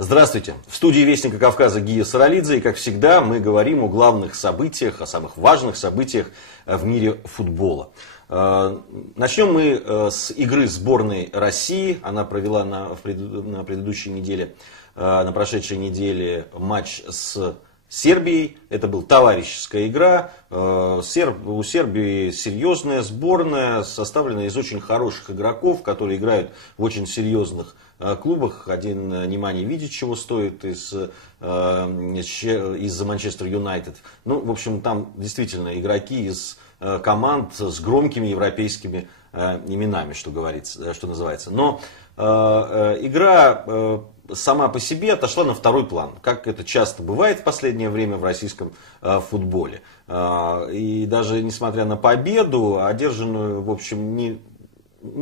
Здравствуйте. В студии Вестника Кавказа Гия Саралидзе. И, как всегда, мы говорим о главных событиях, о самых важных событиях в мире футбола. Начнем мы с игры сборной России. Она провела на предыдущей неделе, на прошедшей неделе матч с Сербией. Это была товарищеская игра. У Сербии серьезная сборная, составленная из очень хороших игроков, которые играют в очень серьезных клубах. Один Неманья Видич чего стоит из-за Манчестер Юнайтед. Ну, в общем, там действительно игроки из команд с громкими европейскими именами, что называется. Но игра сама по себе отошла на второй план, как это часто бывает в последнее время в российском футболе. И даже несмотря на победу, одержанную, в общем, не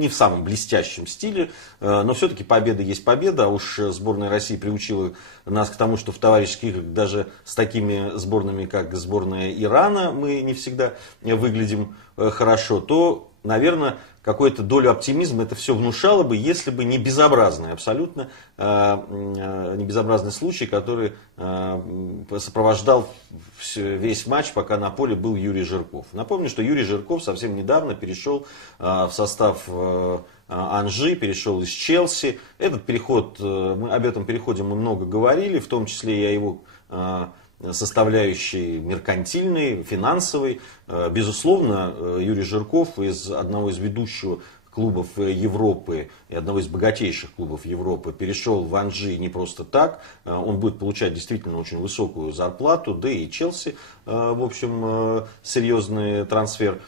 в самом блестящем стиле, но все-таки победа есть победа. А уж сборная России приучила нас к тому, что в товарищеских играх даже с такими сборными, как сборная Ирана, мы не всегда выглядим хорошо, то, наверное, какую-то долю оптимизма это все внушало бы, если бы не безобразный, абсолютно не безобразный случай, который сопровождал весь матч, пока на поле был Юрий Жирков. Напомню, что Юрий Жирков совсем недавно перешел в состав Анжи, перешел из Челси. Этот переход, об этом переходе мы много говорили, в том числе и о его составляющей меркантильной, финансовой. Безусловно, Юрий Жирков из одного из ведущих клубов Европы и одного из богатейших клубов Европы перешел в Анжи не просто так. Он будет получать действительно очень высокую зарплату, да и Челси, в общем, серьезный трансфер,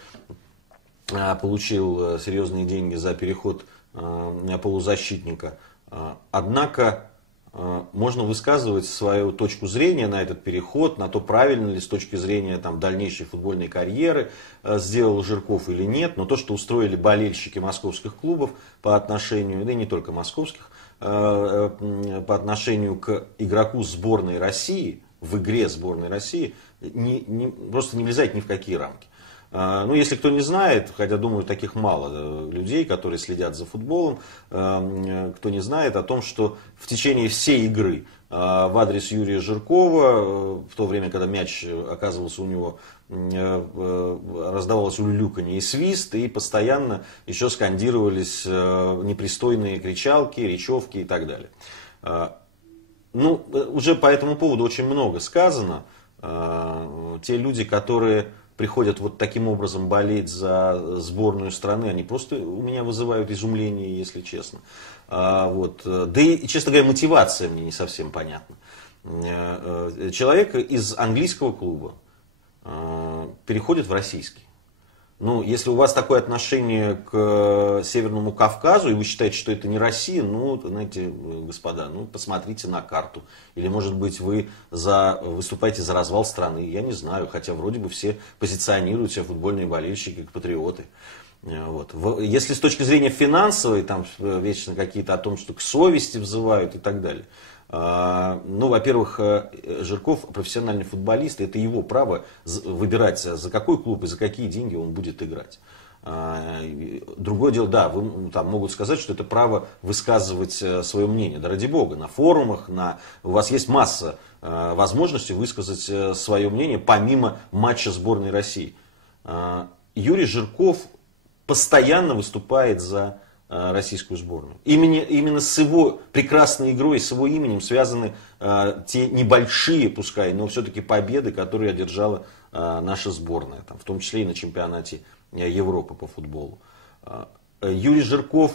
получил серьезные деньги за переход полузащитника. Однако можно высказывать свою точку зрения на этот переход, на то, правильно ли с точки зрения дальнейшей футбольной карьеры сделал Жирков или нет. Но то, что устроили болельщики московских клубов по отношению, да и не только московских, по отношению к игроку сборной России, в игре сборной России, просто не влезает ни в какие рамки. Ну, если кто не знает, хотя, думаю, таких мало людей, которые следят за футболом, кто не знает о том, что в течение всей игры в адрес Юрия Жиркова, в то время, когда мяч оказывался у него, раздавалось улюлюканье и свист, и постоянно еще скандировались непристойные кричалки, речевки и так далее. Ну, уже по этому поводу очень много сказано. Те люди, которые приходят вот таким образом болеть за сборную страны, они просто у меня вызывают изумление, если честно. Вот. Да и, честно говоря, мотивация мне не совсем понятна. Человек из английского клуба переходит в российский. Ну, если у вас такое отношение к Северному Кавказу, и вы считаете, что это не Россия, ну, знаете, господа, ну, посмотрите на карту. Или, может быть, вы выступаете за развал страны, я не знаю, хотя вроде бы все позиционируют себя, футбольные болельщики, как патриоты. Вот. Если с точки зрения финансовой, там вечно какие-то о том, что к совести взывают и так далее. Ну, во-первых, Жирков профессиональный футболист, и это его право выбирать, за какой клуб и за какие деньги он будет играть. Другое дело, да, вы там могут сказать, что это право высказывать свое мнение. Да ради бога, на форумах, у вас есть масса возможностей высказать свое мнение помимо матча сборной России. Юрий Жирков постоянно выступает за российскую сборную. Именно с его прекрасной игрой, с его именем связаны те небольшие, пускай, но все-таки победы, которые одержала наша сборная, в том числе и на чемпионате Европы по футболу. Юрий Жирков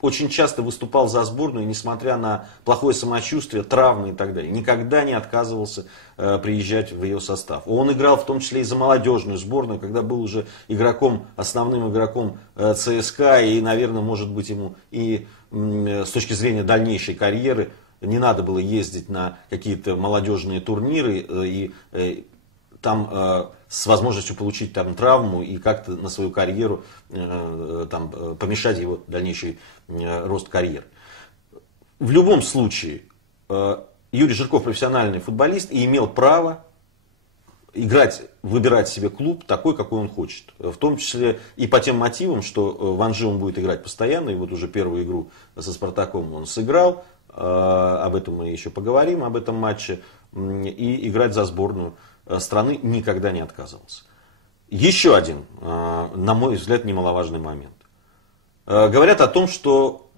очень часто выступал за сборную, несмотря на плохое самочувствие, травмы и так далее. Никогда не отказывался приезжать в ее состав. Он играл в том числе и за молодежную сборную, когда был уже основным игроком ЦСКА. И, наверное, может быть, ему и с точки зрения дальнейшей карьеры не надо было ездить на какие-то молодежные турниры и там с возможностью получить там травму и как-то на свою карьеру там помешать его дальнейший рост карьеры. В любом случае, Юрий Жирков профессиональный футболист и имел право играть, выбирать себе клуб такой, какой он хочет. В том числе и по тем мотивам, что в Анжи он будет играть постоянно, и вот уже первую игру со Спартаком он сыграл, об этом мы еще поговорим, об этом матче, и играть за сборную страны никогда не отказывался. Еще один, на мой взгляд, немаловажный момент. Говорят о том, что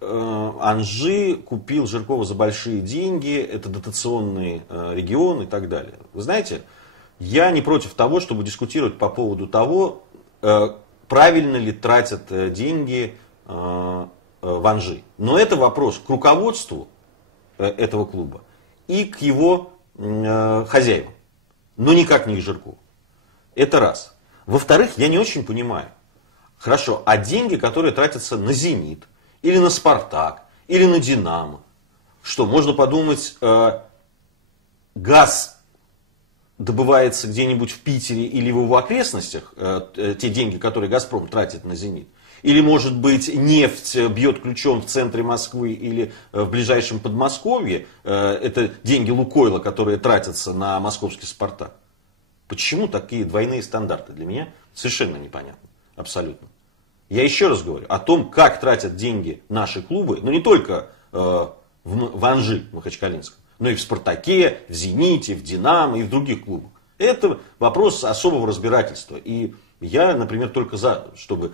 Анжи купил Жиркова за большие деньги, это дотационный регион и так далее. Вы знаете, я не против того, чтобы дискутировать по поводу того, правильно ли тратят деньги в Анжи. Но это вопрос к руководству этого клуба и к его хозяевам, но никак не к Жиркову. Это раз. Во-вторых, я не очень понимаю. Хорошо, а деньги, которые тратятся на «Зенит», или на «Спартак», или на «Динамо», что, можно подумать, газ добывается где-нибудь в Питере или в его окрестностях, те деньги, которые «Газпром» тратит на «Зенит», или, может быть, нефть бьет ключом в центре Москвы или в ближайшем Подмосковье, это деньги «Лукойла», которые тратятся на московский «Спартак». Почему такие двойные стандарты? Для меня совершенно непонятно. Абсолютно. Я еще раз говорю о том, как тратят деньги наши клубы, но не только в Анжи Махачкалинском, но и в «Спартаке», в «Зените», в «Динамо» и в других клубах. Это вопрос особого разбирательства. И я, например, только за, чтобы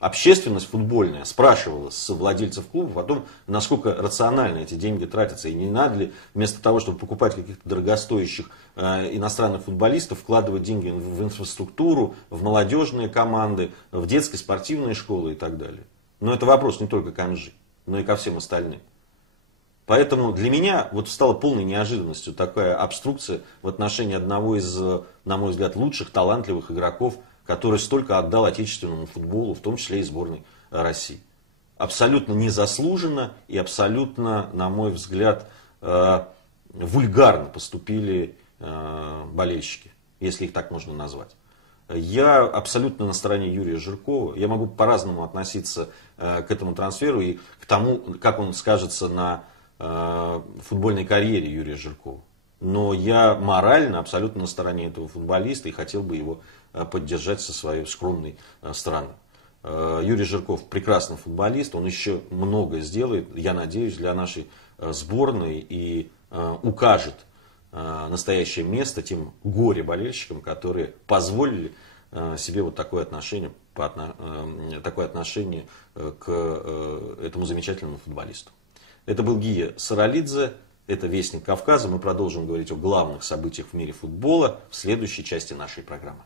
общественность футбольная спрашивала с владельцев клубов о том, насколько рационально эти деньги тратятся. И не надо ли вместо того, чтобы покупать каких-то дорогостоящих иностранных футболистов, вкладывать деньги в инфраструктуру, в молодежные команды, в детские спортивные школы и так далее. Но это вопрос не только к Анжи, но и ко всем остальным. Поэтому для меня вот стала полной неожиданностью такая обструкция в отношении одного из, на мой взгляд, лучших, талантливых игроков, который столько отдал отечественному футболу, в том числе и сборной России. Абсолютно незаслуженно и абсолютно, на мой взгляд, вульгарно поступили болельщики, если их так можно назвать. Я абсолютно на стороне Юрия Жиркова. Я могу по-разному относиться к этому трансферу и к тому, как он скажется на футбольной карьере Юрия Жиркова. Но я морально абсолютно на стороне этого футболиста и хотел бы его поддержать со своей скромной стороны. Юрий Жирков прекрасный футболист, он еще много сделает, я надеюсь, для нашей сборной и укажет настоящее место тем горе-болельщикам, которые позволили себе вот такое отношение к этому замечательному футболисту. Это был Гия Саралидзе, это «Вестник Кавказа». Мы продолжим говорить о главных событиях в мире футбола в следующей части нашей программы.